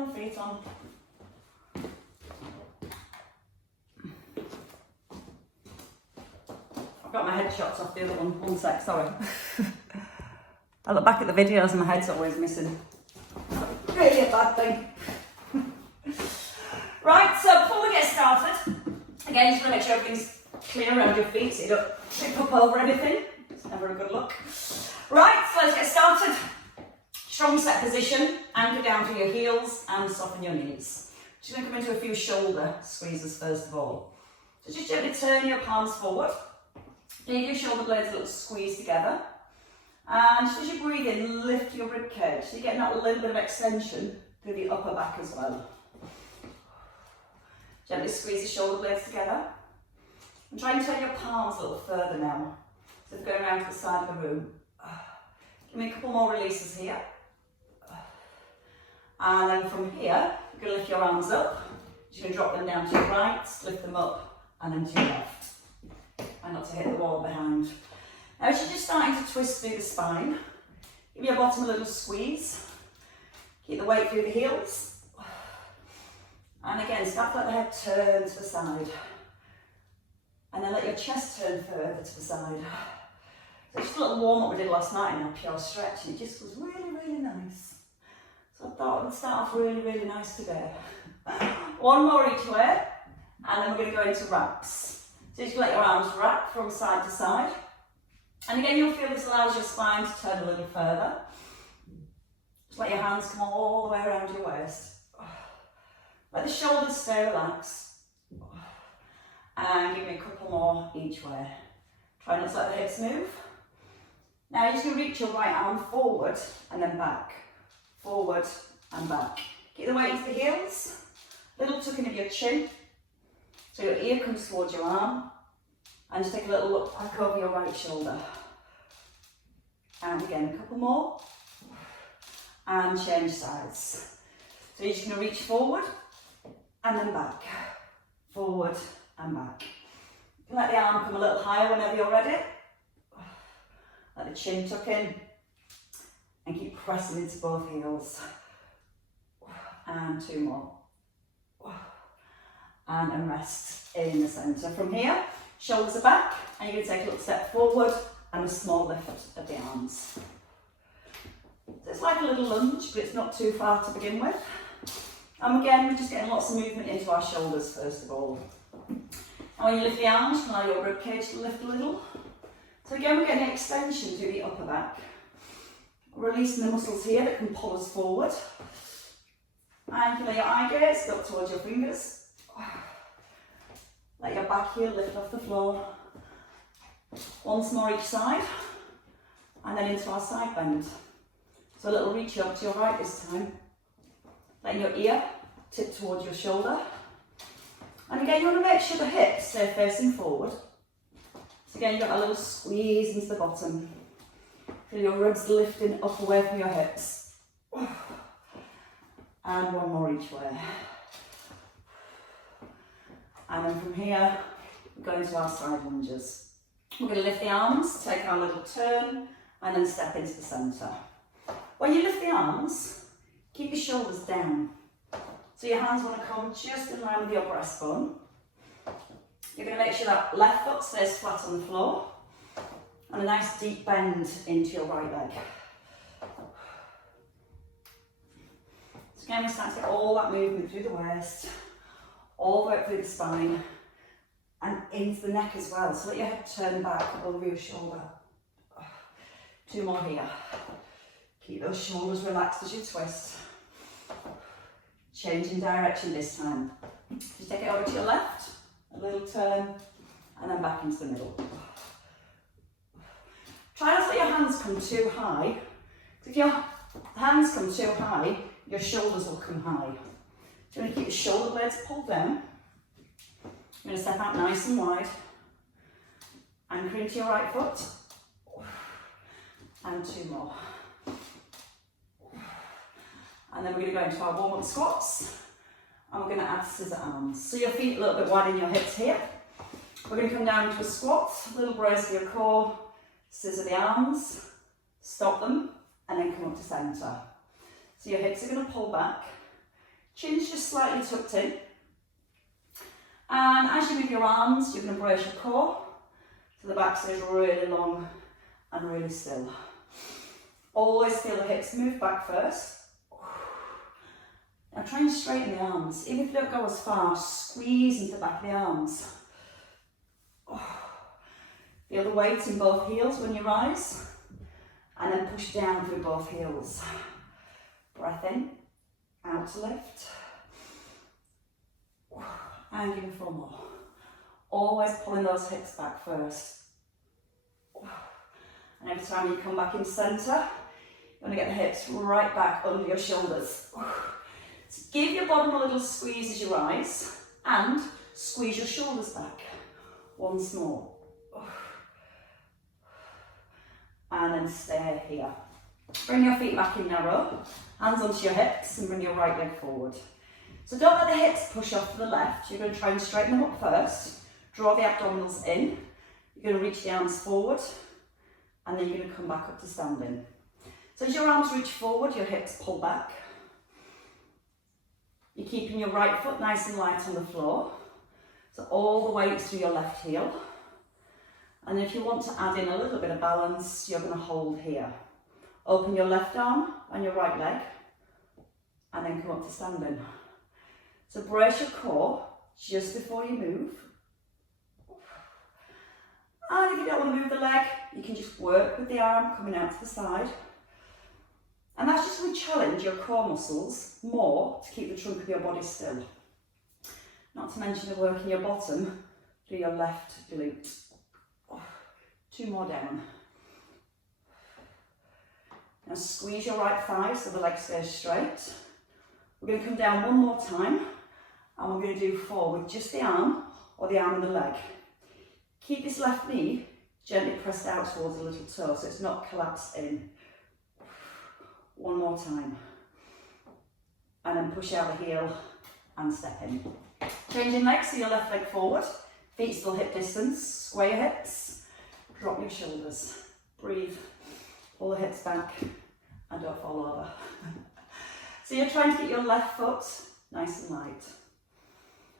on, feet on. I've got my head shots off the other one. One sec, sorry. I look back at the videos and my head's always missing. Really a bad thing. Right, so before we get started, again, just want to make sure everything's clear around your feet so you don't trip up over anything. It's never a good look. Right, so let's get started. Strong set position, anchor down to your heels and soften your knees. Just going to come into a few shoulder squeezes first of all. So just gently turn your palms forward. Leave your shoulder blades a little squeeze together. And just as you breathe in, lift your rib cage. So you're getting that little bit of extension through the upper back as well. Gently squeeze the shoulder blades together. And try and turn your palms a little further now. So they're going around to the side of the room. Give me a couple more releases here. And then from here, you're going to lift your arms up. You're going to drop them down to your right, lift them up, and then to your left. And not to hit the wall behind. Now as you're just starting to twist through the spine, give your bottom a little squeeze. Keep the weight through the heels. And again, start to let the head turn to the side. And then let your chest turn further to the side. So just a little warm up we did last night in our pure stretch, and it just was really, really nice. So I thought we'd start off really, really nice today. One more each way, and then we're going to go into wraps. So just let your arms wrap from side to side. And again, you'll feel this allows your spine to turn a little further. Just let your hands come all the way around your waist. Let the shoulders stay relaxed. And give me a couple more each way. Try not to let the hips move. Now you're just going to reach your right arm forward and then back. Forward and back. Keep the weight into the heels. Little tucking of your chin. So your ear comes towards your arm. And just take a little look back over your right shoulder. And again, a couple more. And change sides. So you're just going to reach forward and then back. Forward and back. You can let the arm come a little higher whenever you're ready. Let the chin tuck in. And keep pressing into both heels. And two more. And rest in the centre. From here, shoulders are back, and you're going to take a little step forward and a small lift of the arms. So it's like a little lunge, but it's not too far to begin with. And again, we're just getting lots of movement into our shoulders first of all. And when you lift the arms, you can allow your rib cage to lift a little. So again, we're getting an extension to the upper back. Releasing the muscles here that can pull us forward. And you can let your eye gaze go towards your fingers. Let your back heel lift off the floor. Once more each side. And then into our side bend. So a little reach up to your right this time. Letting your ear tip towards your shoulder. And again, you want to make sure the hips stay facing forward. So again, you've got a little squeeze into the bottom. Feel your ribs lifting up away from your hips. And one more each way. And then from here, we're going to our side lunges. We're going to lift the arms, take our little turn, and then step into the centre. When you lift the arms, keep your shoulders down. So your hands want to come just in line with your breastbone. You're going to make sure that left foot stays flat on the floor. And a nice deep bend into your right leg. So again, we start to get all that movement through the waist. All the way up through the spine and into the neck as well. So let your head turn back over your shoulder. Two more here. Keep those shoulders relaxed as you twist. Changing direction this time. Just take it over to your left, a little turn, and then back into the middle. Try not to let your hands come too high. If your hands come too high, your shoulders will come high. So you're going to keep your shoulder blades pulled down. You're going to step out nice and wide. Anchor into your right foot. And two more. And then we're going to go into our warm-up squats. And we're going to add scissor arms. So your feet a little bit wide in your hips here. We're going to come down into a squat. A little brace for your core. Scissor the arms. Stop them. And then come up to centre. So your hips are going to pull back. Chin's just slightly tucked in. And as you move your arms, you're going to brace your core so the back stays really long and really still. Always feel the hips move back first. Now try and straighten the arms. Even if you don't go as far, squeeze into the back of the arms. Feel the weight in both heels when you rise, and then push down through both heels. Breath in, out to lift. And give it 4 more. Always pulling those hips back first. And every time you come back in centre, you want to get the hips right back under your shoulders. So give your bottom a little squeeze as you rise, and squeeze your shoulders back. Once more. And then stay here. Bring your feet back in narrow, hands onto your hips, and bring your right leg forward. So don't let the hips push off to the left. You're going to try and straighten them up first. Draw the abdominals in. You're going to reach the arms forward, and then you're going to come back up to standing. So as your arms reach forward, your hips pull back. You're keeping your right foot nice and light on the floor. So all the weight through your left heel. And if you want to add in a little bit of balance, you're going to hold here. Open your left arm and your right leg, and then come up to standing. So brace your core just before you move. And if you don't want to move the leg, you can just work with the arm coming out to the side. And that's just going to challenge your core muscles more to keep the trunk of your body still. Not to mention the work in your bottom through your left glute. 2 more down. Now squeeze your right thigh so the leg stays straight. We're going to come down 1 more time, and we're going to do 4 with just the arm or the arm and the leg. Keep this left knee gently pressed out towards the little toe so it's not collapsed in. 1 more time. And then push out the heel and step in. Changing legs, so your left leg forward, feet still hip distance, square your hips, drop your shoulders, breathe, pull the hips back and don't fall over. So you're trying to get your left foot nice and light.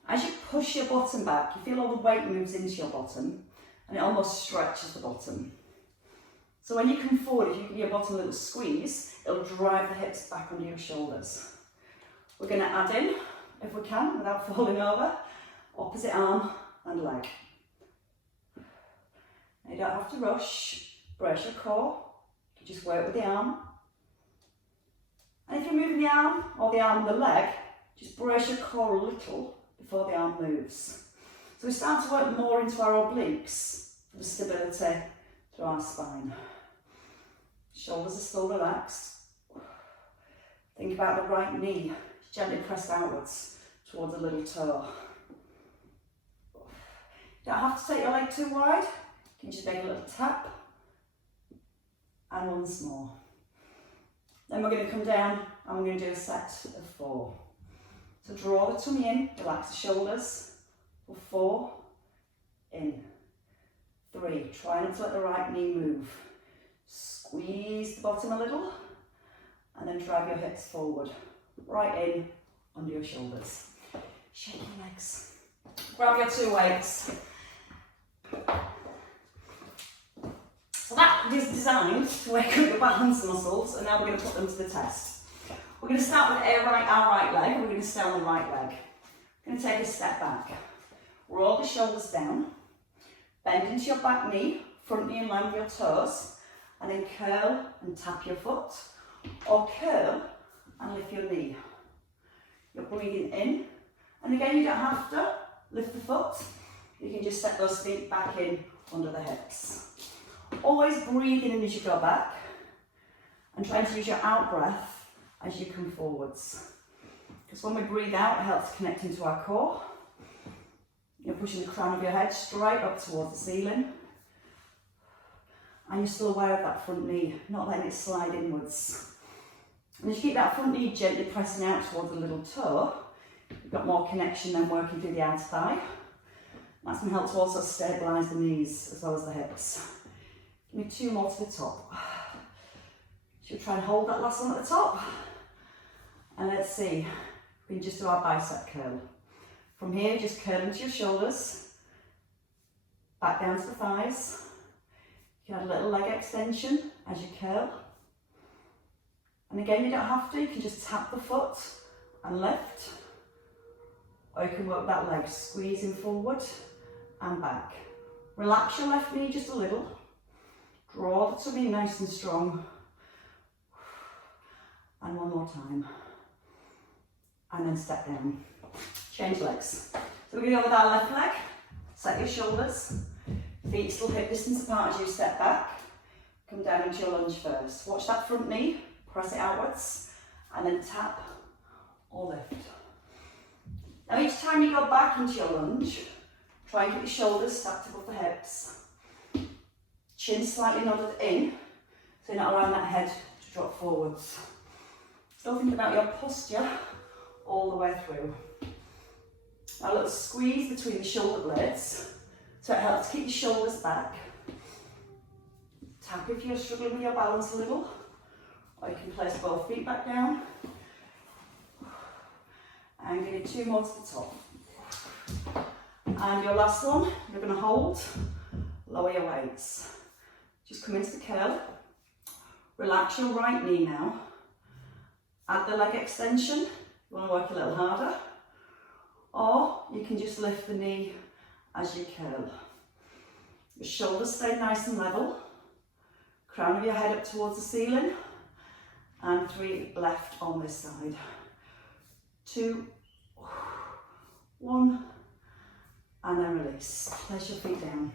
As you push your bottom back, you feel all the weight moves into your bottom and it almost stretches the bottom. So when you come forward, if you give your bottom a little squeeze, it'll drive the hips back under your shoulders. We're going to add in, if we can, without falling over, opposite arm and leg. Now you don't have to rush, brace your core, you can just work with the arm. And if you're moving the arm or the arm and the leg, just brace your core a little before the arm moves. So we start to work more into our obliques for the stability through our spine. Shoulders are still relaxed. Think about the right knee gently pressed outwards towards the little toe. You don't have to take your leg too wide. You can just make a little tap. And once more. Then we're going to come down and we're going to do a set of 4. So draw the tummy in, relax the shoulders for 4, in, 3, try not to let the right knee move. Squeeze the bottom a little and then drive your hips forward, right in, under your shoulders. Shake your legs. Grab your 2 weights. So that is designed to wake up your balance muscles, and now we're going to put them to the test. We're going to start with our right leg, and we're going to stay on the right leg. We're going to take a step back. Roll the shoulders down, bend into your back knee, front knee in line with your toes, and then curl and tap your foot, or curl and lift your knee. You're breathing in, and again you don't have to lift the foot, you can just set those feet back in under the hips. Always breathing in as you go back, and try to use your out breath as you come forwards. Because when we breathe out, it helps connect into our core. You're pushing the crown of your head straight up towards the ceiling. And you're still aware of that front knee, not letting it slide inwards. And as you keep that front knee gently pressing out towards the little toe, you've got more connection then working through the outer thigh. That's going to help to also stabilise the knees as well as the hips. Give me 2 more to the top. Should we try and hold that last one at the top? And let's see. we can just do our bicep curl. From here, just curl into your shoulders, back down to the thighs. You can add a little leg extension as you curl. And again, you don't have to, you can just tap the foot and lift. Or you can work that leg, squeezing forward and back. Relax your left knee just a little. Draw the tummy nice and strong. And one more time. And then step down. Change legs. So we're going to go with our left leg. Set your shoulders. Feet still hip distance apart as you step back. Come down into your lunge first. Watch that front knee. Press it outwards. And then tap or lift. Now each time you go back into your lunge, try and keep your shoulders stacked above the hips. Chin slightly nodded in, so you're not allowing that head to drop forwards. Still think about your posture all the way through. Now a little squeeze between the shoulder blades, so it helps keep your shoulders back. Tap if you're struggling with your balance a little, or you can place both feet back down. And give it 2 more to the top. And your last one, you're going to hold, lower your weights. Just come into the curl, relax your right knee now, add the leg extension, you want to work a little harder, or you can just lift the knee as you curl. Your shoulders stay nice and level, crown of your head up towards the ceiling, and 3 left on this side. 2, 1, and then release. Place your feet down.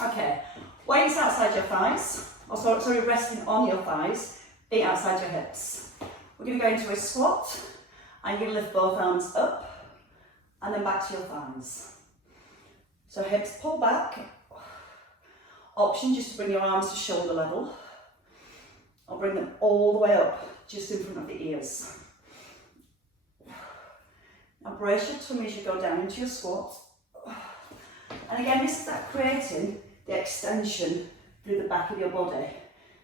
Okay, weights outside your thighs, or sorry, resting on your thighs, feet outside your hips. We're going to go into a squat, and you're going to lift both arms up, and then back to your thighs. So hips pull back. Option just to bring your arms to shoulder level, or bring them all the way up, just in front of the ears. Now brace your tummy as you go down into your squat. And again, this is that creating the extension through the back of your body.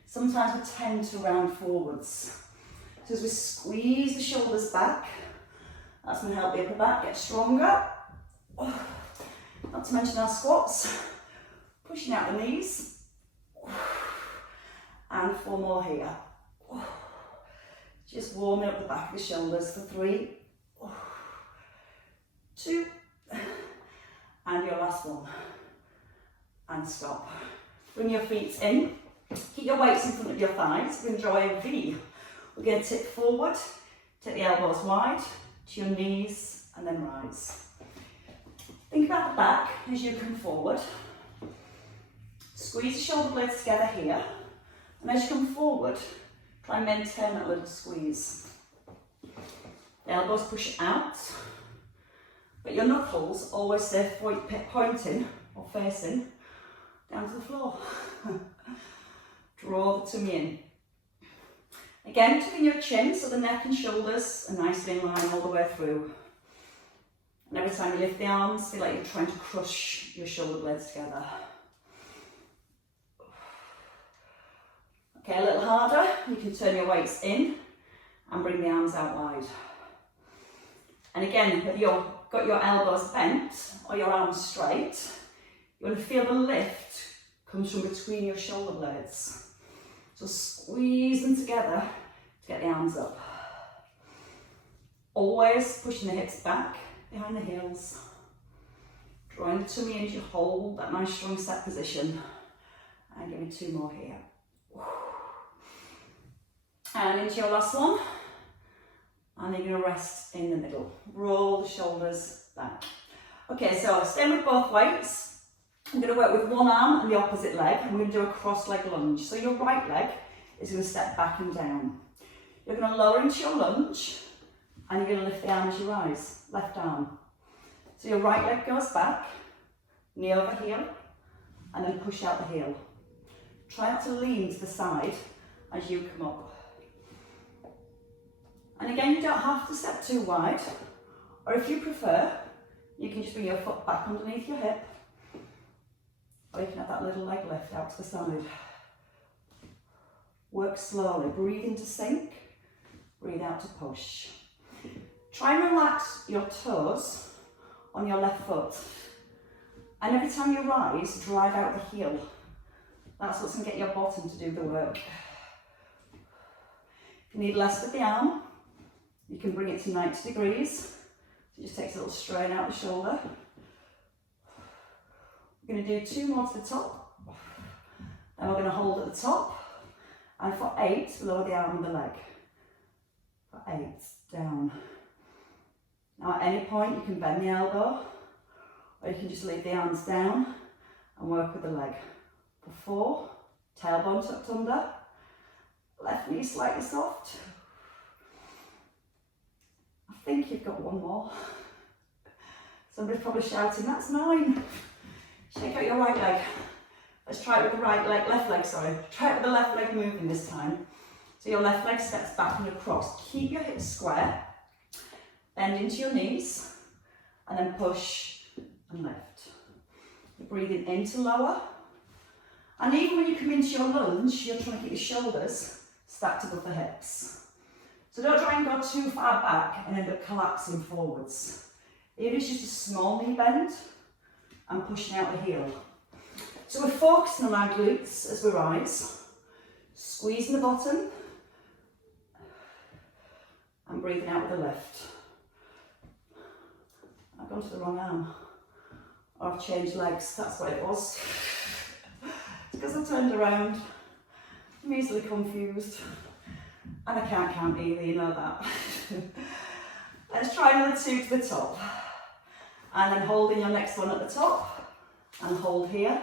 Sometimes we tend to round forwards. So as we squeeze the shoulders back, that's going to help the upper back get stronger. Not to mention our squats. Pushing out the knees. And 4 more here. Just warming up the back of the shoulders for 3, 2, and your last one, and stop. Bring your feet in, keep your weights in front of your thighs. We're going to draw a V. We're going to tip forward, take the elbows wide, to your knees, and then rise. Think about the back as you come forward. Squeeze the shoulder blades together here, and as you come forward, try and maintain that little squeeze. The elbows push out, but your knuckles always stay pointing or facing down to the floor. Draw the tummy in. Again, tucking your chin so the neck and shoulders are nicely in line all the way through. And every time you lift the arms, feel like you're trying to crush your shoulder blades together. Okay, a little harder. You can turn your weights in and bring the arms out wide. And again, whether you've got your elbows bent or your arms straight, you want to feel the lift comes from between your shoulder blades. So squeeze them together to get the arms up. Always pushing the hips back behind the heels. Drawing the tummy in as you hold that nice strong set position. And give me 2 more here. And into your last one. And then you're going to rest in the middle. Roll the shoulders back. Okay, so staying with both weights. I'm going to work with one arm and the opposite leg. I'm going to do a cross leg lunge. So your right leg is going to step back and down. You're going to lower into your lunge and you're going to lift the arm as you rise. Left arm. So your right leg goes back, knee over heel, and then push out the heel. Try not to lean to the side as you come up. And again, you don't have to step too wide, or if you prefer, you can just bring your foot back underneath your hip, or you can have that little leg lift out to the side. Work slowly, breathe in to sink, breathe out to push. Try and relax your toes on your left foot. And every time you rise, drive out the heel. That's what's going to get your bottom to do the work. If you need less with the arm, you can bring it to 90 degrees. So it just takes a little strain out the shoulder. We're going to do 2 more to the top. Then we're going to hold at the top. And for 8, lower the arm and the leg. For 8, down. Now at any point you can bend the elbow, or you can just leave the arms down and work with the leg. For 4, tailbone tucked under, left knee slightly soft. I think you've got 1 more. Somebody's probably shouting, that's 9. Shake out your right leg. Let's try it with the left leg, sorry. Try it with the left leg moving this time. So your left leg steps back and across. Keep your hips square, bend into your knees, and then push and lift. You're breathing in to lower. And even when you come into your lunge, you're trying to keep your shoulders stacked above the hips. So don't try and go too far back and end up collapsing forwards. Even if it's just a small knee bend and pushing out the heel. So we're focusing on our glutes as we rise, squeezing the bottom and breathing out with the lift. I've gone to the wrong arm, or I've changed legs, that's what it was. It's because I turned around. I'm easily confused. And I can't count either, you know that. Let's try another 2 to the top. And then holding your next one at the top. And hold here,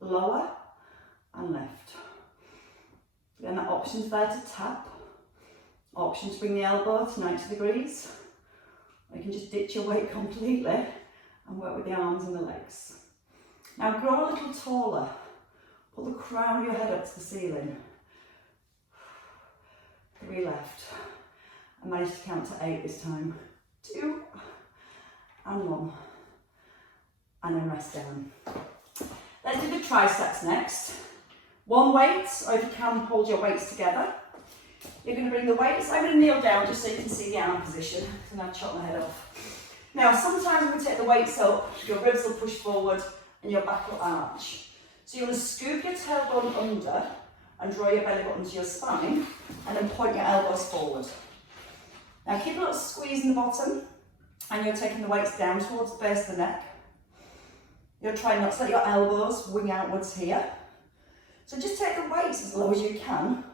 lower and lift. Again, that option's there to tap. Option to bring the elbow to 90 degrees. Or you can just ditch your weight completely and work with the arms and the legs. Now grow a little taller. Pull the crown of your head up to the ceiling. 3 left. I managed to count to 8 this time. 2 and 1. And then rest down. Let's do the triceps next. 1 weight, or if you can, hold your weights together. You're going to bring the weights. I'm going to kneel down just so you can see the arm position, and I'll chop my head off. Now, sometimes when we take the weights up, your ribs will push forward and your back will arch. So you're going to scoop your tailbone under and draw your belly button to your spine, and then point your elbows forward. Now keep a little squeeze in the bottom, and you're taking the weights down towards the base of the neck. You're trying not to let your elbows wing outwards here. So just take the weights as low as you can,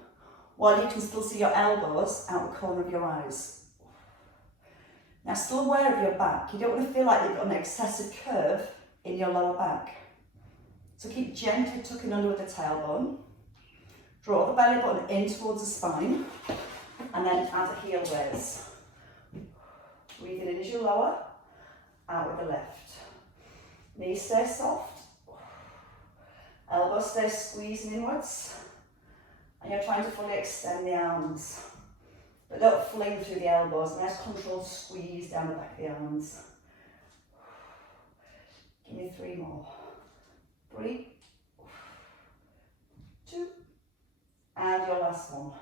while you can still see your elbows out the corner of your eyes. Now still aware of your back. You don't want to feel like you've got an excessive curve in your lower back. So keep gently tucking under with the tailbone. Draw the belly button in towards the spine, and then add a heel raise. Breathing in as you lower, out with the left. Knees stay soft, elbows stay squeezing inwards, and you're trying to fully extend the arms. But don't fling through the elbows, nice controlled squeeze down the back of the arms. Give me 3 more. 3, 2, and your last one.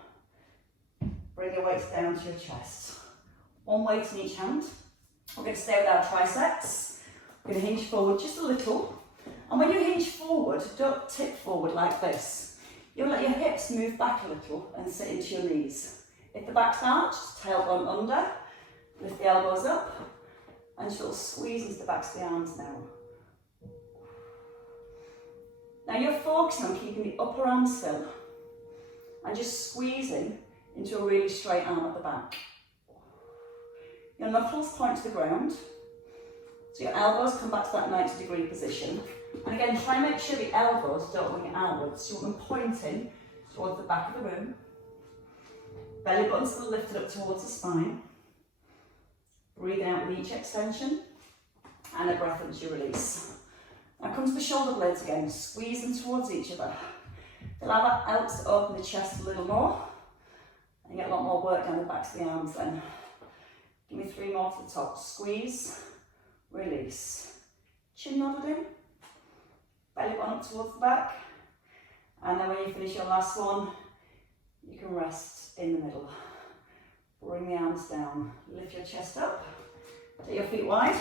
Bring your weights down to your chest. 1 weight in each hand. We're going to stay with our triceps. We're going to hinge forward just a little. And when you hinge forward, don't tip forward like this. You'll let your hips move back a little and sit into your knees. If the back's arched, tailbone under, lift the elbows up, and she'll squeeze into the backs of the arms now. Now you're focusing on keeping the upper arm still and just squeezing into a really straight arm at the back. Your knuckles point to the ground, so your elbows come back to that 90-degree position. And again, try and make sure the elbows don't wing outwards. You want them pointing towards the back of the room. Belly button's still lifted up towards the spine. Breathing out with each extension, and a breath as you release. Now come to the shoulder blades again, squeeze them towards each other. Allow that out to open the chest a little more, and you get a lot more work down the backs of the arms then. Give me 3 more to the top. Squeeze, release. Chin nodded in, belly button up towards the back, and then when you finish your last one, you can rest in the middle. Bring the arms down. Lift your chest up. Take your feet wide.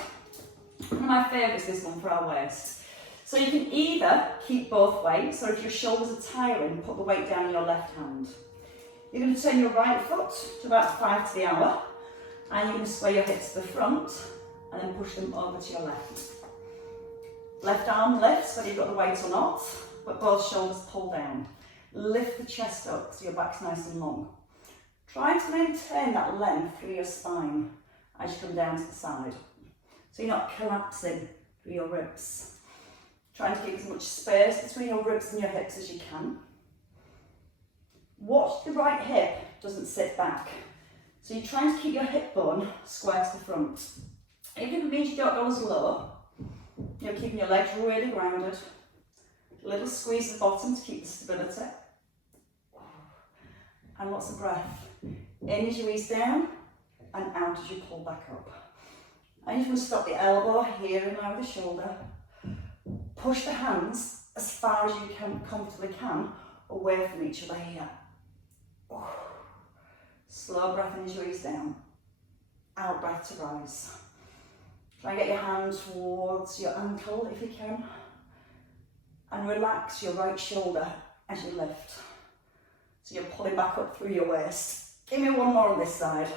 One of my favourites is this one for our waist. So you can either keep both weights, or if your shoulders are tiring, put the weight down in your left hand. You're going to turn your right foot to about 5 to the hour, and you're going to sway your hips to the front, and then push them over to your left. Left arm lifts, whether you've got the weight or not, but both shoulders pull down. Lift the chest up so your back's nice and long. Try to maintain that length through your spine as you come down to the side, so you're not collapsing through your ribs. Trying to keep as much space between your ribs and your hips as you can. Watch the right hip doesn't sit back. So you're trying to keep your hip bone square to the front. Even if it means you don't go as low, you're keeping your legs really grounded. A little squeeze at the bottom to keep the stability. And lots of breath. In as you ease down, and out as you pull back up. And you can stop the elbow here and over the shoulder. Push the hands as far as you can, comfortably can, away from each other here. Slow breath in as you ease down. Out breath to rise. Try and get your hand towards your ankle if you can. And relax your right shoulder as you lift. So you're pulling back up through your waist. Give me one more on this side.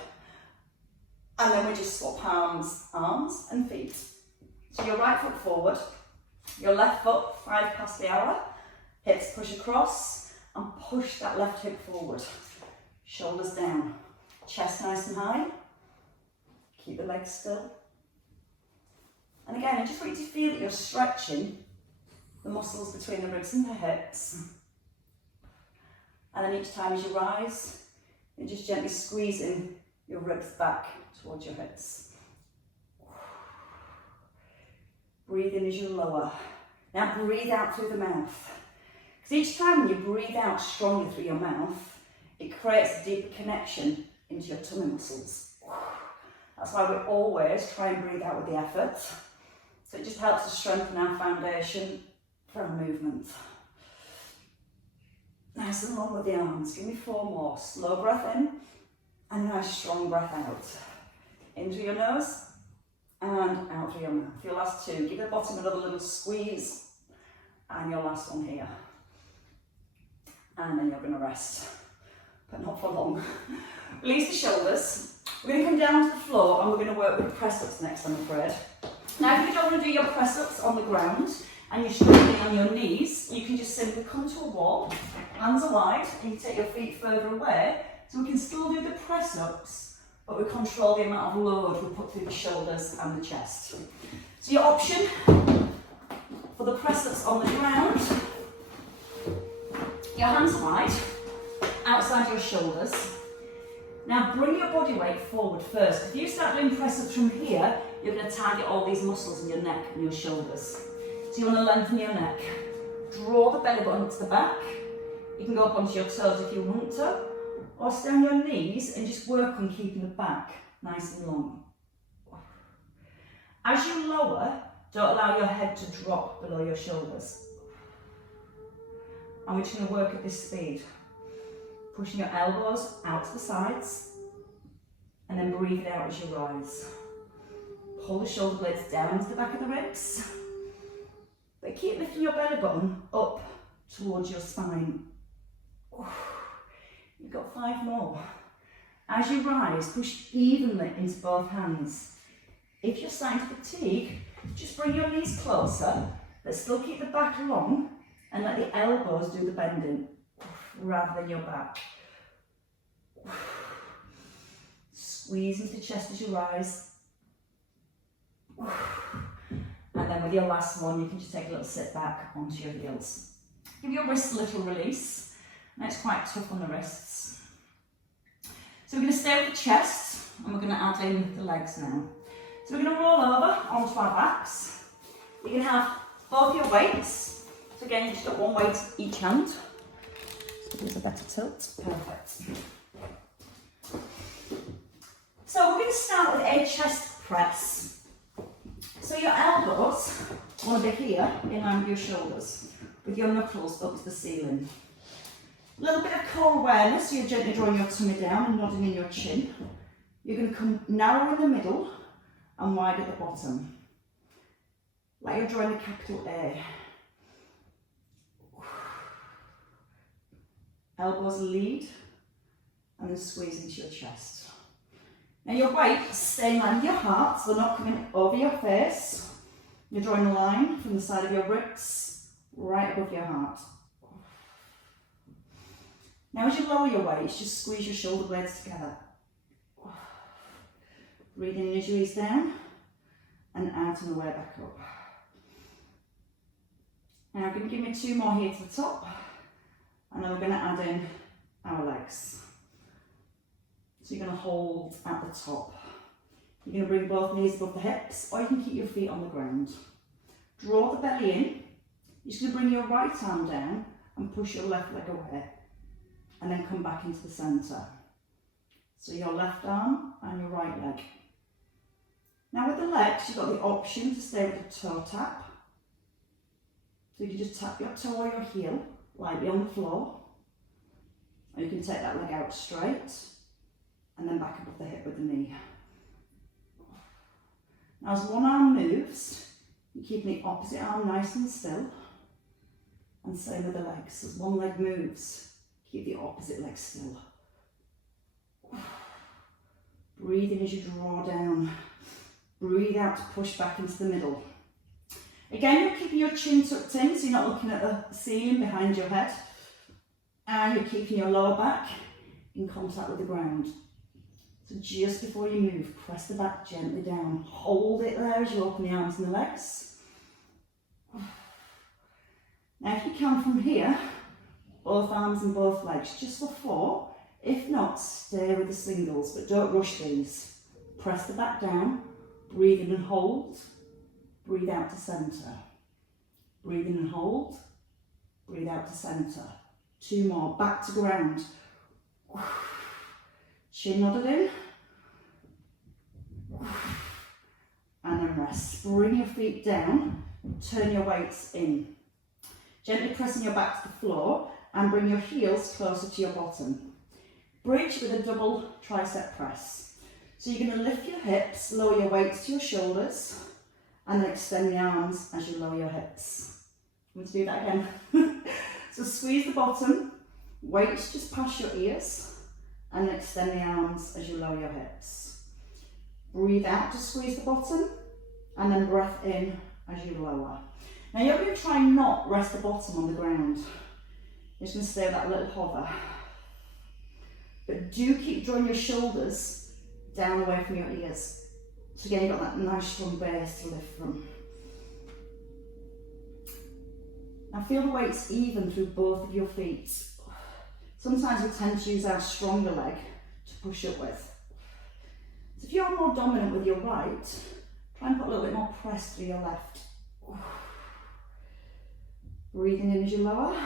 And then we just swap arms and feet. So your right foot forward. Your left foot 5 past the hour, hips push across and push that left hip forward. Shoulders down, chest nice and high. Keep the legs still. And again, I just want you to feel that you're stretching the muscles between the ribs and the hips. And then each time as you rise, you're just gently squeezing your ribs back towards your hips. Breathe in as you lower. Now breathe out through the mouth. Because each time when you breathe out strongly through your mouth, it creates a deeper connection into your tummy muscles. That's why we always try and breathe out with the effort. So it just helps to strengthen our foundation for our movement. Nice and long with the arms. Give me 4 more. Slow breath in and a nice strong breath out. In through your nose. And out through your mouth. Your last 2. Give the bottom another little squeeze. And your last one here. And then you're going to rest. But not for long. Release the shoulders. We're going to come down to the floor and we're going to work with press-ups next, I'm afraid. Now, if you don't want to do your press-ups on the ground and you're struggling on your knees, you can just simply come to a wall, hands are wide, and you take your feet further away. So we can still do the press-ups, but we control the amount of load we put through the shoulders and the chest. So your option for the press-ups on the ground, your hands wide, outside your shoulders. Now bring your body weight forward first. If you start doing press-ups from here, you're going to target all these muscles in your neck and your shoulders. So you want to lengthen your neck. Draw the belly button up to the back. You can go up onto your toes if you want to, or stay on your knees and just work on keeping the back nice and long. As you lower, don't allow your head to drop below your shoulders. And we're just going to work at this speed. Pushing your elbows out to the sides, and then breathe it out as you rise. Pull the shoulder blades down to the back of the ribs, but keep lifting your belly button up towards your spine. You've got 5 more. As you rise, push evenly into both hands. If you're starting to fatigue, just bring your knees closer, but still keep the back long, and let the elbows do the bending, rather than your back. Squeeze into the chest as you rise. And then with your last one, you can just take a little sit back onto your heels. Give your wrists a little release. And it's quite tough on the wrists. So we're going to stay with the chest, and we're going to add in the legs now. So we're going to roll over onto our backs. You can have both your weights. So again, you've just got one weight each hand. There's a better tilt. Perfect. So we're going to start with a chest press. So your elbows want to be here in line with your shoulders, with your knuckles up to the ceiling. A little bit of core awareness, so you're gently drawing your tummy down and nodding in your chin. You're going to come narrow in the middle and wide at the bottom. Like you're drawing a capital A. Elbows lead and then squeeze into your chest. Now your weight stay in line with your heart, so they're not coming over your face. You're drawing a line from the side of your ribs right above your heart. Now as you lower your weight, just squeeze your shoulder blades together. Breathing in as you ease down and out on the way back up. Now I'm going to give me 2 more here to the top, and then we're going to add in our legs. So you're going to hold at the top. You're going to bring both knees above the hips, or you can keep your feet on the ground. Draw the belly in. You're just going to bring your right arm down and push your left leg away, and then come back into the centre. So your left arm and your right leg. Now with the legs, you've got the option to stay with the toe tap. So you can just tap your toe or your heel lightly on the floor. Or you can take that leg out straight and then back above the hip with the knee. Now as one arm moves, you're keeping the opposite arm nice and still. And same with the legs. As one leg moves, keep the opposite leg still. Breathe in as you draw down. Breathe out to push back into the middle. Again, you're keeping your chin tucked in, so you're not looking at the ceiling behind your head. And you're keeping your lower back in contact with the ground. So just before you move, press the back gently down. Hold it there as you open the arms and the legs. Now if you can from here, both arms and both legs, just for 4. If not, stay with the singles, but don't rush these. Press the back down, breathe in and hold, breathe out to centre. Breathe in and hold, breathe out to centre. 2 more, back to ground. Chin nodded in. And then rest. Bring your feet down, turn your weights in. Gently pressing your back to the floor and bring your heels closer to your bottom. Bridge with a double tricep press. So you're going to lift your hips, lower your weights to your shoulders, and then extend the arms as you lower your hips. I'm going to do that again. So squeeze the bottom, weights just past your ears, and then extend the arms as you lower your hips. Breathe out to squeeze the bottom, and then breath in as you lower. Now you're going to try and not rest the bottom on the ground. You're just going to stay with that little hover. But do keep drawing your shoulders down away from your ears. So again, you've got that nice strong base to lift from. Now feel the weights even through both of your feet. Sometimes we tend to use our stronger leg to push up with. So if you're more dominant with your right, try and put a little bit more press through your left. Breathing in as you lower,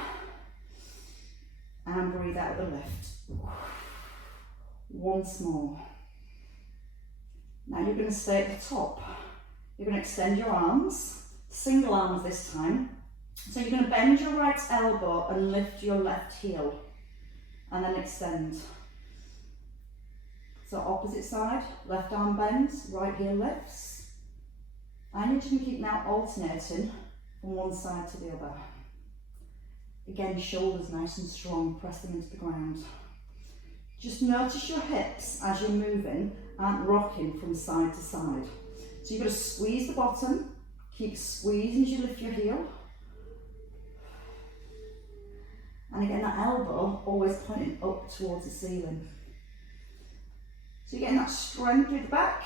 and breathe out with the lift. Once more. Now you're going to stay at the top. You're going to extend your arms, single arms this time. So you're going to bend your right elbow and lift your left heel, and then extend. So opposite side, left arm bends, right heel lifts. And you're just going to keep now alternating from one side to the other. Again, shoulders nice and strong, press them into the ground. Just notice your hips as you're moving aren't rocking from side to side. So you've got to squeeze the bottom, keep squeezing as you lift your heel. And again, that elbow always pointing up towards the ceiling. So you're getting that strength through the back,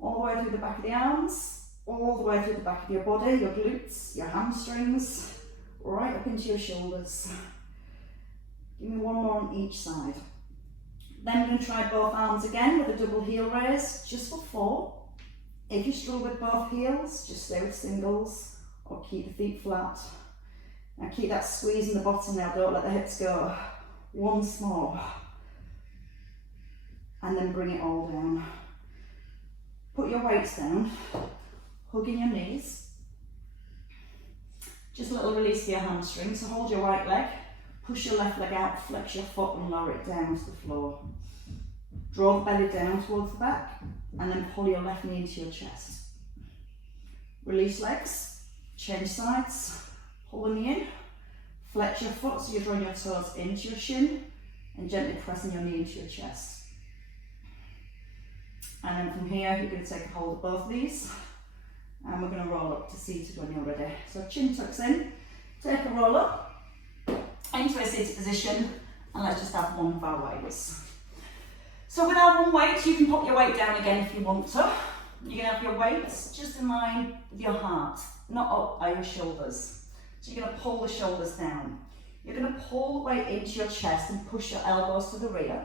all the way through the back of the arms, all the way through the back of your body, your glutes, your hamstrings, right up into your shoulders. Give me 1 more on each side. Then we're going to try both arms again with a double heel raise, just for 4. If you struggle with both heels, just stay with singles or keep the feet flat. Now keep that squeeze in the bottom now, don't let the hips go. Once more. And then bring it all down. Put your weights down, hugging your knees. Just a little release to your hamstring, so hold your right leg, Push your left leg out, flex your foot and lower it down to the floor. Draw the belly down towards the back and then pull your left knee into your chest. Release legs, change sides, pull the knee in, flex your foot so you're drawing your toes into your shin and gently pressing your knee into your chest. And then from here, you're going to take a hold of both of these and we're going to roll up to seated when you're ready. So chin tucks in, take a roll up into a seated position and let's just have one of our weights. So with our one weight, you can put your weight down again if you want to. You're going to have your weights just in line with your heart, not up by your shoulders. So you're going to pull the shoulders down. You're going to pull the weight into your chest and push your elbows to the rear,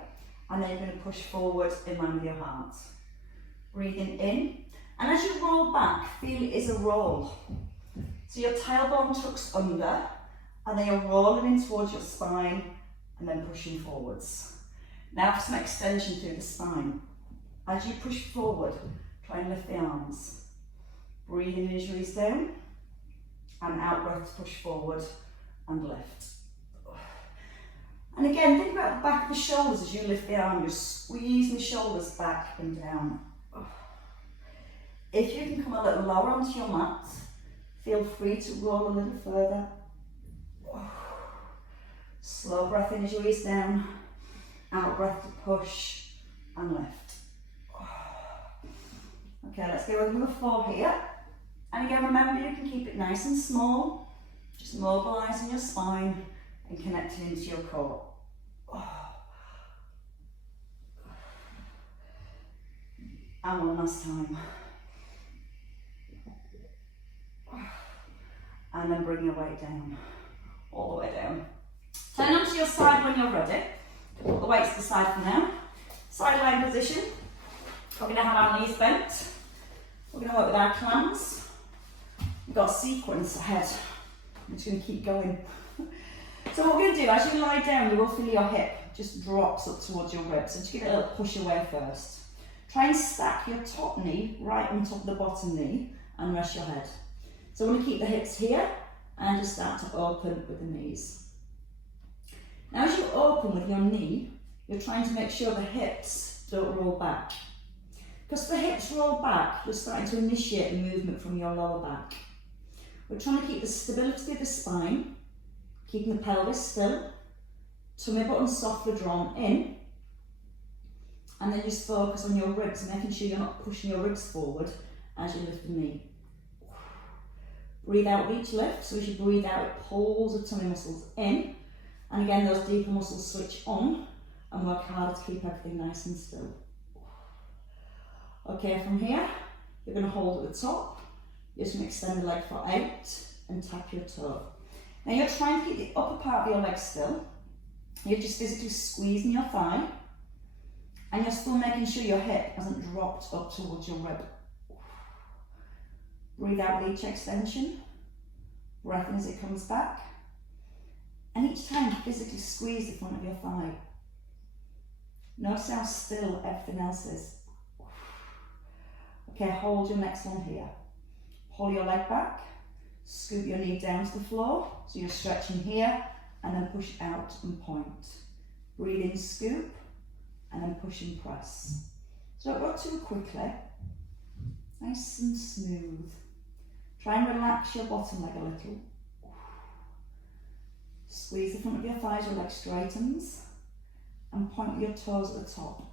and then you're going to push forward in line with your heart. Breathing in, and as you roll back, feel it is a roll. So your tailbone tucks under, and then you're rolling in towards your spine, and then pushing forwards. Now for some extension through the spine. As you push forward, try and lift the arms. Breathing in as you release down, and out breath to push forward and lift. And again, think about the back of the shoulders as you lift the arm. You're squeezing the shoulders back and down. If you can come a little lower onto your mat, feel free to roll a little further. Slow breath in as you release down. Out breath to push and lift. Okay, let's go with number 4 here. And again, remember you can keep it nice and small. Just mobilising your spine and connecting into your core. And one last time. And then bring your weight down, all the way down. Turn onto your side when you're ready. Put the weights to the side for now. Side lying position. We're going to have our knees bent. We're going to work with our clams. We've got a sequence ahead. I'm just going to keep going. So what we're going to do, as you lie down, you will feel your hip just drops up towards your ribs. So just give it a little push away first. Try and stack your top knee right on top of the bottom knee and rest your head. So I want to keep the hips here and just start to open with the knees. Now as you open with your knee, you're trying to make sure the hips don't roll back. Because if the hips roll back, you're starting to initiate the movement from your lower back. We're trying to keep the stability of the spine, keeping the pelvis still, tummy button softly drawn in, and then just focus on your ribs, making sure you're not pushing your ribs forward as you lift the knee. Breathe out with each lift, so as you breathe out, it pulls the tummy muscles in, and again, those deeper muscles switch on and work harder to keep everything nice and still. Okay, from here, you're going to hold at the top. You're just going to extend the leg for 8 and tap your toe. Now you're trying to keep the upper part of your leg still. You're just physically squeezing your thigh, and you're still making sure your hip hasn't dropped up towards your rib. Breathe out with each extension. Breath in as it comes back. And each time physically squeeze the front of your thigh. Notice how still everything else is. Okay, hold your next one here. Pull your leg back. Scoop your knee down to the floor. So you're stretching here and then push out and point. Breathe in, scoop, and then push and press. So don't go too quickly. Nice and smooth. Try and relax your bottom leg a little. Squeeze the front of your thighs, your leg straightens, and point with your toes at the top.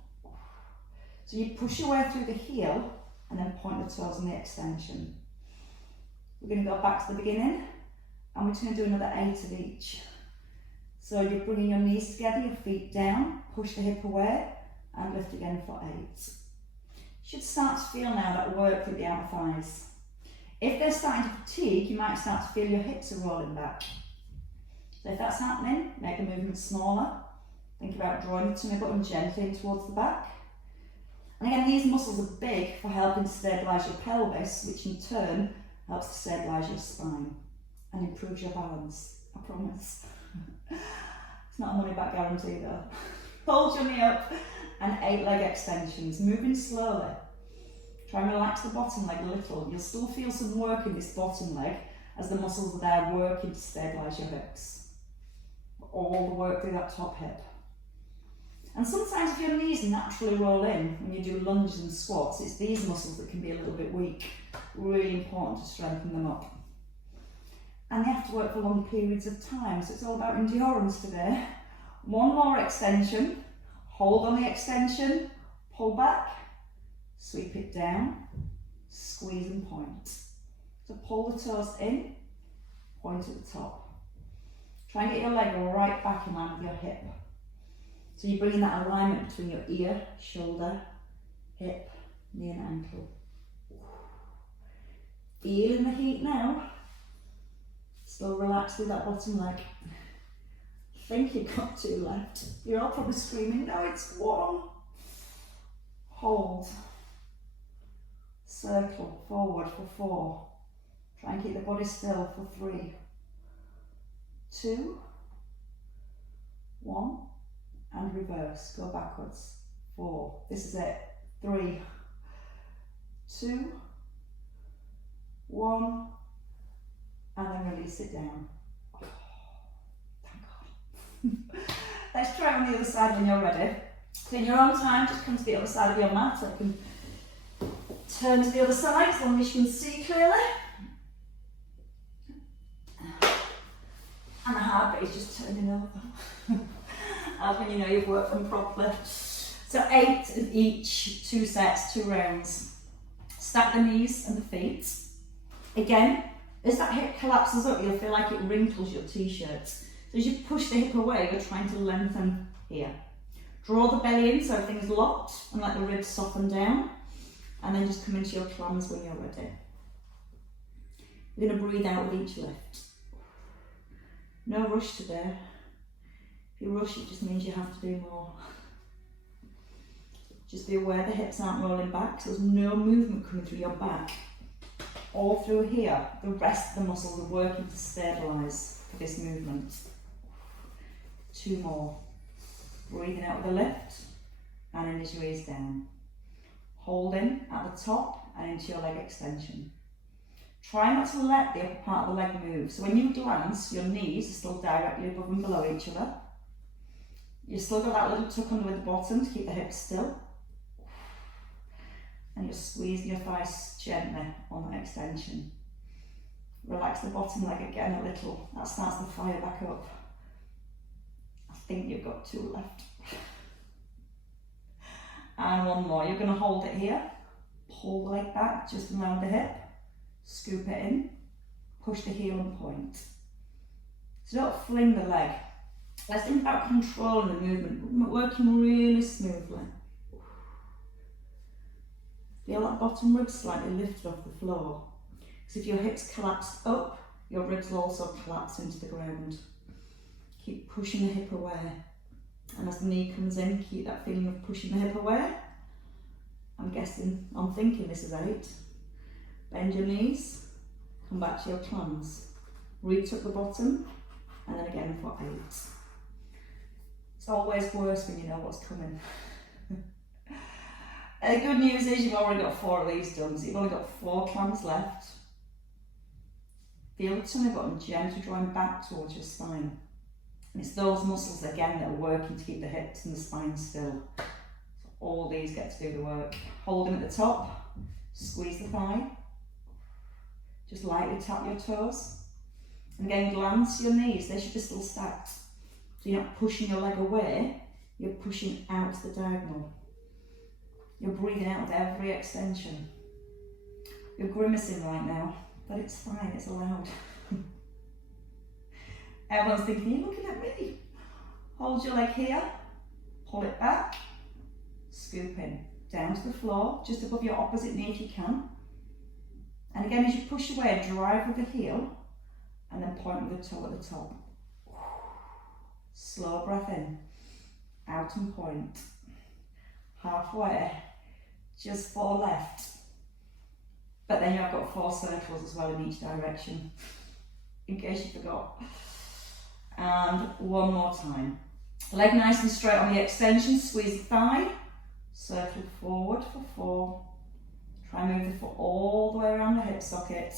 So you push your way through the heel and then point the toes in the extension. We're going to go back to the beginning and we're just going to do another 8 of each. So you're bringing your knees together, your feet down, push the hip away and lift again for 8. You should start to feel now that work through the outer thighs. If they're starting to fatigue, you might start to feel your hips are rolling back. So if that's happening, make the movement smaller. Think about drawing the tummy button gently in towards the back. And again, these muscles are big for helping to stabilise your pelvis, which in turn helps to stabilise your spine and improves your balance, I promise. It's not a money back guarantee though. Hold your knee up and 8 leg extensions, moving slowly. Try and relax the bottom leg a little. You'll still feel some work in this bottom leg as the muscles are there working to stabilise your hips. all the work through that top hip. And sometimes if your knees naturally roll in when you do lunges and squats, it's these muscles that can be a little bit weak. Really important to strengthen them up. And they have to work for long periods of time, so it's all about endurance today. One more extension, hold on the extension, pull back, sweep it down, squeeze and point. So pull the toes in, point at the top. Try and get your leg right back in line with your hip. So you bring in that alignment between your ear, shoulder, hip, knee and ankle. Feeling the heat now. Still relax with that bottom leg. I think you've got two left. You're all probably screaming, no, it's one. Hold. Circle forward for 4. Try and keep the body still for 3, 2, 1, and reverse. Go backwards. 4. This is it. 3, 2, 1, and then release it down. Oh, thank God. Let's try on the other side when you're ready. So in your own time, just come to the other side of your mat. So you can turn to the other side as long as you can see clearly. And the heartbeat is just turning over. As when you know you've worked them properly. So 8 of each, 2 sets, 2 rounds. Stack the knees and the feet. Again, as that hip collapses up, you'll feel like it wrinkles your t-shirts. So as you push the hip away, you're trying to lengthen here. Draw the belly in so everything's locked and let the ribs soften down. And then just come into your clams when you're ready. You're going to breathe out with each lift. No rush today. If you rush, it just means you have to do more. Just be aware the hips aren't rolling back, so there's no movement coming through your back. All through here, the rest of the muscles are working to stabilise for this movement. 2 more. Breathing out with a lift, and then as you ease down. Holding at the top and into your leg extension. Try not to let the upper part of the leg move. So when you glance, your knees are still directly above and below each other. You've still got that little tuck under with the bottom to keep the hips still. And you're squeezing your thighs gently on that extension. Relax the bottom leg again a little. That starts the fire back up. I think you've got 2 left. And 1 more. You're going to hold it here. Pull the leg back just around the hip. Scoop it in. Push the heel and point. So don't fling the leg. Let's think about controlling the movement. Working really smoothly. Feel that bottom rib slightly lifted off the floor. Because if your hips collapse up, your ribs will also collapse into the ground. Keep pushing the hip away. And as the knee comes in, keep that feeling of pushing the hip away. I'm thinking this is 8. Bend your knees, come back to your clams. Reach up the bottom, and then again for 8. It's always worse when you know what's coming. The good news is you've already got 4 of these done, so you've only got 4 clams left. Feel the tummy button gently drawing back towards your spine. And it's those muscles again that are working to keep the hips and the spine still. So all these get to do the work. Hold them at the top, squeeze the thigh. Just lightly tap your toes. And again, glance your knees, they should be still stacked. So you're not pushing your leg away, you're pushing out to the diagonal. You're breathing out with every extension. You're grimacing right now, but it's fine, it's allowed. Everyone's thinking, you're looking at me. Hold your leg here, pull it back, scoop in, down to the floor, just above your opposite knee if you can. And again, as you push away, drive with the heel, and then point with the toe at the top. Slow breath in, out and point. Halfway, just 4 left. But then I've got 4 circles as well in each direction, in case you forgot. And 1 more time. Leg nice and straight on the extension, squeeze the thigh, circle forward for 4. Try and move the foot all the way around the hip socket,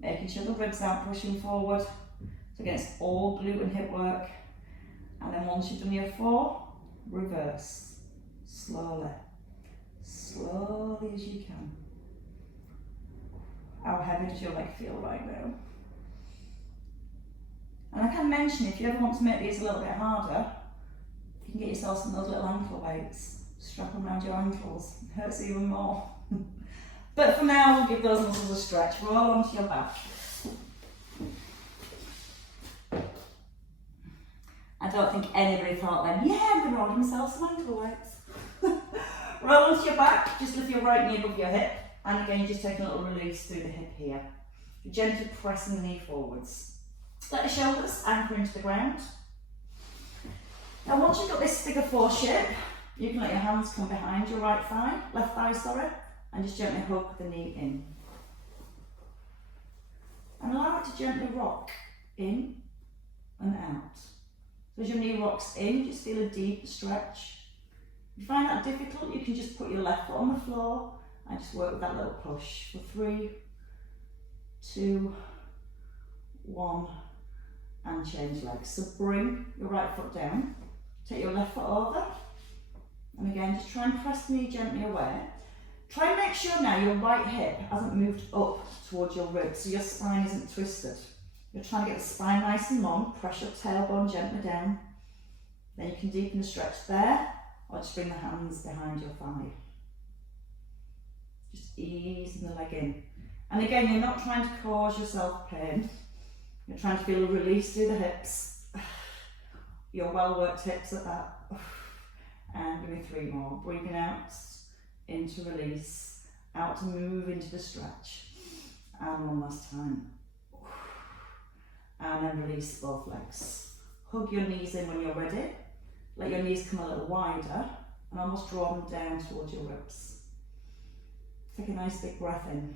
making sure the ribs aren't pushing forward. So again, it's all glute and hip work. And then once you've done your 4, reverse, slowly, slowly as you can. How heavy does your leg feel right now? And I can mention, if you ever want to make these a little bit harder, you can get yourself some of those little ankle weights, strap them around your ankles, it hurts even more. But for now, we'll give those muscles a stretch. Roll onto your back. I don't think anybody thought then, yeah, I'm going to order myself some ankle weights. Roll onto your back, just lift your right knee above your hip, and again, you're just taking a little release through the hip here. You're gently pressing the knee forwards. Let the shoulders anchor into the ground. Now, once you've got this figure 4 shape, you can let your hands come behind your right thigh, left thigh, sorry, and just gently hook the knee in. And allow it to gently rock in and out. So as your knee rocks in, just feel a deep stretch. If you find that difficult, you can just put your left foot on the floor and just work with that little push for 3, 2, 1, and change legs. So bring your right foot down, take your left foot over, and again, just try and press the knee gently away. Try and make sure now your right hip hasn't moved up towards your ribs, so your spine isn't twisted. You're trying to get the spine nice and long, press your tailbone gently down. Then you can deepen the stretch there, or just bring the hands behind your thigh. Just easing the leg in. And again, you're not trying to cause yourself pain. You're trying to feel a release through the hips. Your well-worked hips at that. And give me 3 more. Breathing out, into release, out to move into the stretch. And one last time. And then release both legs. Hug your knees in when you're ready. Let your knees come a little wider and almost draw them down towards your ribs. Take a nice big breath in.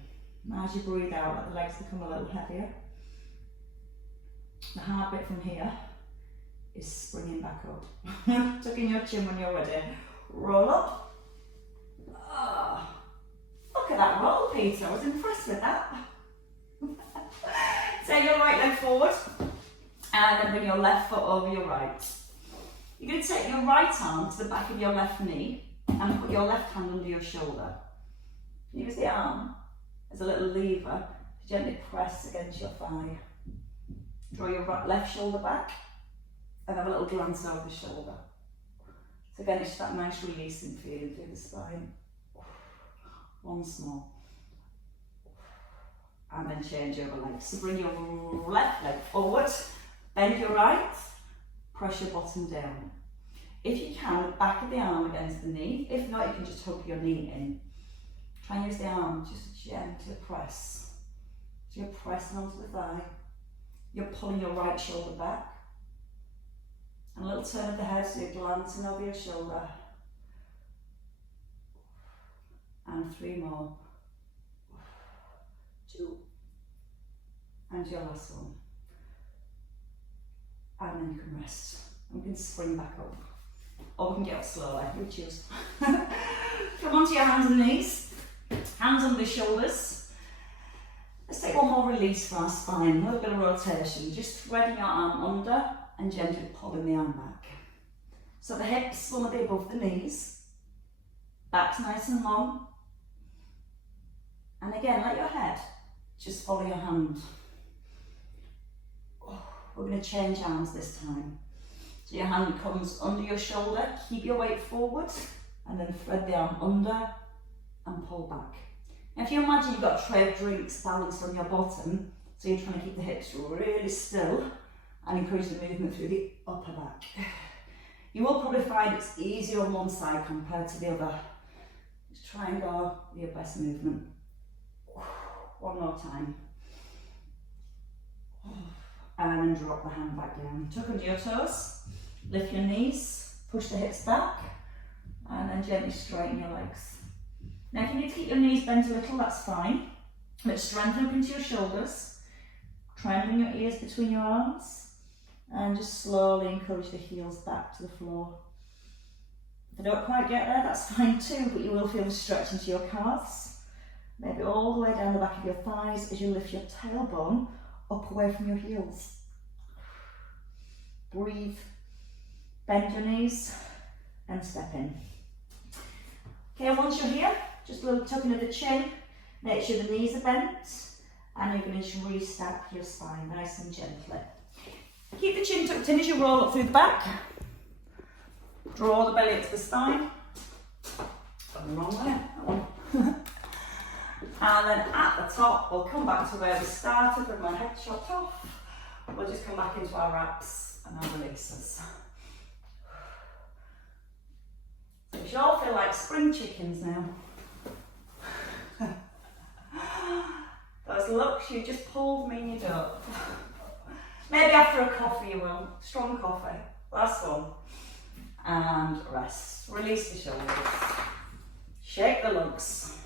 And as you breathe out, let the legs become a little heavier. The hard bit from here is springing back up. Tucking your chin when you're ready. Roll up. Oh, look at that roll, Peter. I was impressed with that. Take your right leg forward and then bring your left foot over your right. You're going to take your right arm to the back of your left knee and put your left hand under your shoulder. Use the arm as a little lever to gently press against your thigh. Draw your left shoulder back and have a little glance over the shoulder. So again, it's that nice releasing feeling through the spine. Once more. And then change over legs. So bring your left leg forward, bend your right, press your bottom down. If you can, the back of the arm against the knee. If not, you can just hook your knee in. Try and use the arm just to gently press. So you're pressing onto the thigh. You're pulling your right shoulder back. And a little turn of the head so you're glancing over your shoulder. And 3 more. 2. And your last one. And then you can rest. And we can spring back up. Or we can get up slowly, you choose. Come onto your hands and knees. Hands under the shoulders. Let's take one more release for our spine. A little bit of rotation. Just threading your arm under and gently pulling the arm back. So the hips will be above the knees. Back's nice and long. And again, let your head just follow your hand. We're going to change arms this time. So your hand comes under your shoulder, keep your weight forward, and then thread the arm under and pull back. Now if you imagine you've got a tray of drinks balanced on your bottom, so you're trying to keep the hips really still and encourage the movement through the upper back. You will probably find it's easier on one side compared to the other. Just try and go with your best movement. One more time. And then drop the hand back down. Tuck under your toes, lift your knees, push the hips back, and then gently straighten your legs. Now if you need to keep your knees bent a little, that's fine. But strengthen up into your shoulders. Try and bring your ears between your arms, and just slowly encourage the heels back to the floor. If I don't quite get there, that's fine too, but you will feel a stretch into your calves. Maybe all the way down the back of your thighs as you lift your tailbone up away from your heels. Breathe Bend your knees and step in. Okay, once you're here, just a little tucking of the chin. Make sure the knees are bent, and you're going to restep your spine nice and gently. Keep the chin tucked in as you roll up through the back. Draw the belly up to the spine. Gone the wrong way, that one. And then at the top, we'll come back to where we started with my head chopped off. We'll just come back into our wraps and our releases. So we should all feel like spring chickens now. Those looks, you just pulled me and you don't. Maybe after a coffee you will. Strong coffee. Last one. And rest. Release the shoulders. Shake the lumps.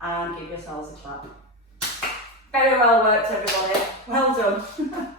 And give yourselves a clap. Very well worked, everybody. Well done.